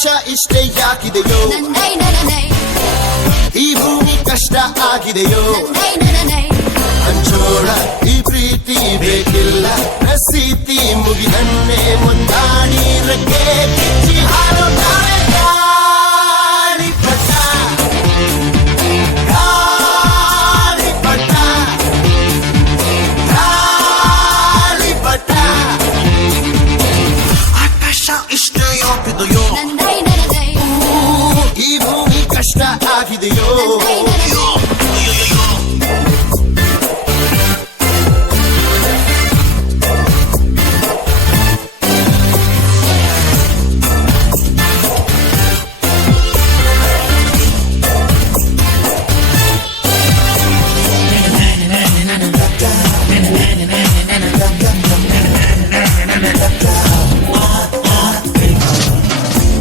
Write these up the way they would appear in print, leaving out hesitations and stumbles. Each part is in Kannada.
ಆಕಾಶ ಇಷ್ಟೇ ಯಾಕಿದೆಯೋ ಈ ಭೂಮಿ ಕಷ್ಟ ಆಗಿದೆಯೋ ಹಂಚೋಳ ಈ ಪ್ರೀತಿ ಬೇಕಿಲ್ಲ ರಸೀತಿ ಮುಗಿದನ್ನೇ ಮುಂದಾಡಿ ರಕ್ಕೆ ಕಿಚ್ಚಿ ಹಾರೋಣ ಈ ಭೂಮಿ ಕಷ್ಟ ಆಗಿದೆಯೋ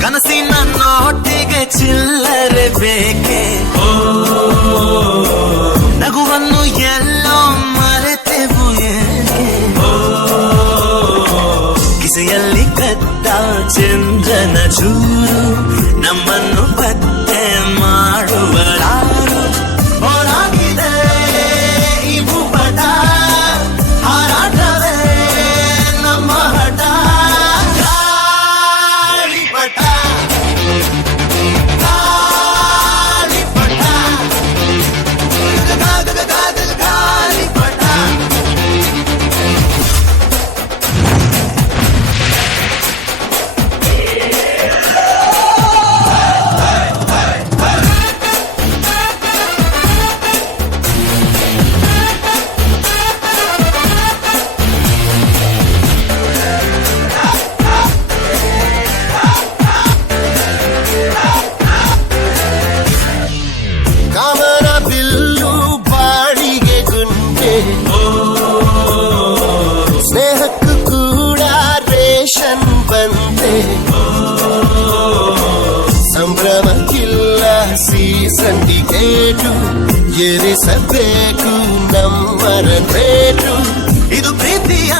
ಕನಸಿನ ನೋಟಿಗೆ ಚಿಲ್ಲರೆ ಬೇಕೆ ನಗುವನ್ನು ಎಲ್ಲೋ ಮರೆತೆವು ಏಕೆ ಕಿಸೆಯಲ್ಲಿ ಕದ್ದ ಚಂದ್ರನ ಚೂರು ನಮ್ಮನ್ನು ಪತ್ತೆ ಮಾಡುವರಾರು ಹೋರಾಗಿದೆ ಈ ಭೂಪಟ ಹಾರಾಟವೇ ನಮ್ಮ ಹಠ ಸ್ನೇಹಕ್ಕೂ ಕೂಡ ರೇಷನ್ ಬಂದೆ ಸಂಭ್ರಮಕ್ಕಿಲ್ಲ ಸಿಂಡಿಕೇಟು ಏರಿಸಬೇಕು ನಮ್ಮರ ರೇಟು ಇದು ಪ್ರೀತಿಯ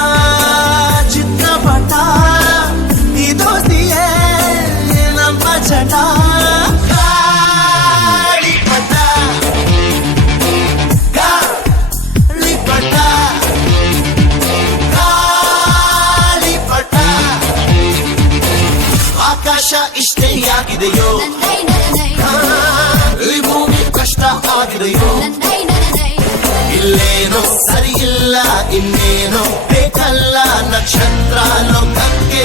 ಚಿತ್ರಪಟ ಇದು ನಮ್ಮ ಚಟ ಆಕಾಶ ಇಷ್ಟೇ ಯಾಕಿದೆಯೋ ಈ ಭೂಮಿ ಕಷ್ಟ ಆಗಿದೆಯೋ ಇಲ್ಲೇನೋ ಸರಿ ಇಲ್ಲ ಇನ್ನೇನೋ ಬೇಕಲ್ಲ ನಕ್ಷತ್ರ ಲೋಕಕ್ಕೆ